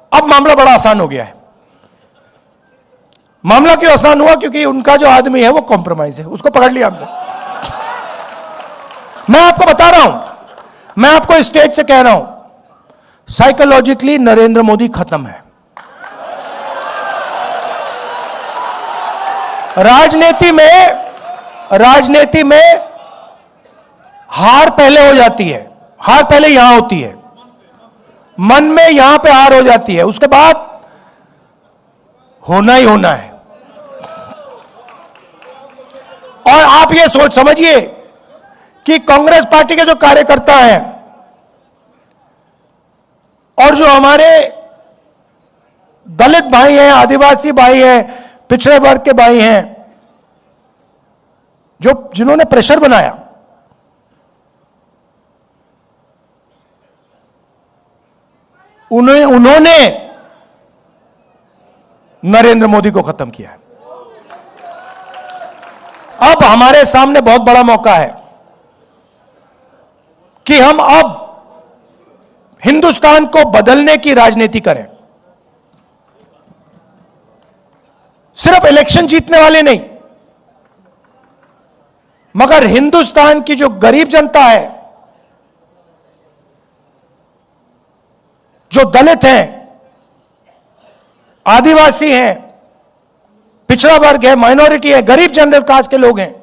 अब मामला बड़ा आसान हो गया है। मामला क्यों आसान हुआ? क्योंकि उनका जो आदमी है वो कॉम्प्रोमाइज है, उसको पकड़ लिया हमने। मैं आपको बता रहा हूं, मैं आपको स्टेज से कह रहा हूं, साइकोलॉजिकली नरेंद्र मोदी खत्म है। राजनीति में हार पहले हो जाती है, हार पहले यहां होती है, मन में यहां पे हार हो जाती है, उसके बाद होना ही होना है। और आप ये सोच समझिए कि कांग्रेस पार्टी के जो कार्यकर्ता हैं और जो हमारे दलित भाई हैं, आदिवासी भाई हैं, पिछड़े वर्ग के भाई हैं, जिन्होंने प्रेशर बनाया, उन्होंने नरेंद्र मोदी को खत्म किया है। अब हमारे सामने बहुत बड़ा मौका है कि हम अब हिंदुस्तान को बदलने की राजनीति करें। सिर्फ इलेक्शन जीतने वाले नहीं, मगर हिंदुस्तान की जो गरीब जनता है, जो दलित हैं, आदिवासी हैं, पिछड़ा वर्ग है, माइनॉरिटी है, गरीब जनरल कास्ट के लोग हैं,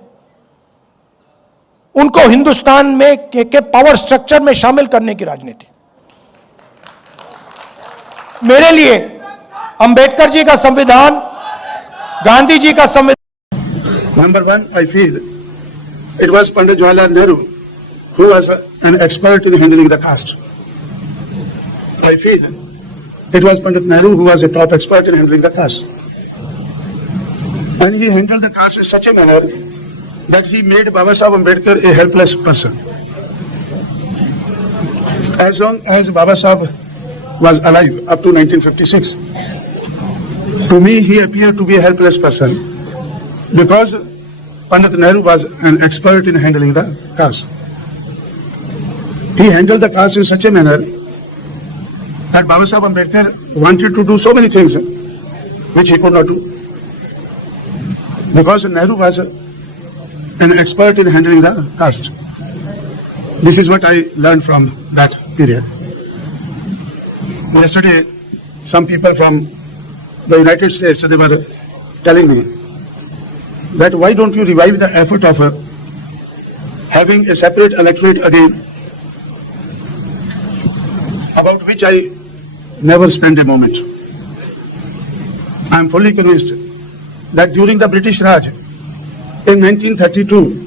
उनको हिंदुस्तान में के पावर स्ट्रक्चर में शामिल करने की राजनीति। मेरे लिए अंबेडकर जी का संविधान, गांधी जी का संविधान। Number one, I feel it was Pandit Jawaharlal Nehru who was an expert in handling the caste. I feel it was Pandit Nehru who was a top expert in handling the caste. And he handled the caste in such a manner that he made Baba Sahib Ambedkar a helpless person. As long as Baba Sahib was alive up to 1956, to me he appeared to be a helpless person because Pandit Nehru was an expert in handling the caste. He handled the caste in such a manner that Baba Sahib Ambedkar wanted to do so many things which he could not do. Because Nehru was an expert in handling the caste. This is what I learned from that period. Yesterday, some people from the United States, they were telling me that why don't you revive the effort of having a separate electorate again, about which I never spent a moment. I am fully convinced that during the British Raj in 1932,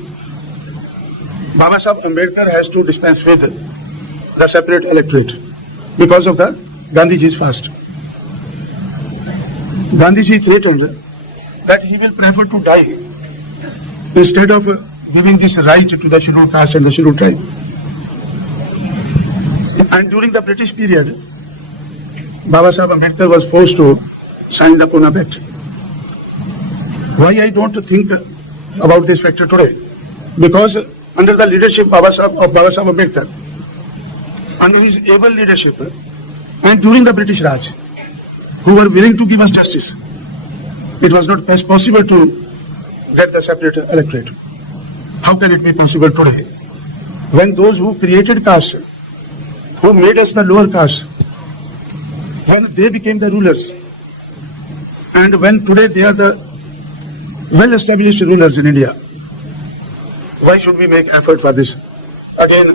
Baba Sahib Ambedkar has to dispense with the separate electorate because of the Gandhiji's fast. Gandhiji threatened that he will prefer to die instead of giving this right to the scheduled caste and the scheduled tribe. And during the British period, Baba Sahib Ambedkar was forced to sign the Pune Pact. Why I don't think about this factor today? Because under the leadership of Baba Sahib Ambedkar, under his able leadership, and during the British Raj, who were willing to give us justice, it was not possible to get the separate electorate. How can it be possible today? When those who created caste, who made us the lower caste, when they became the rulers, and when today they are the well-established rulers in India, why should we make effort for this again?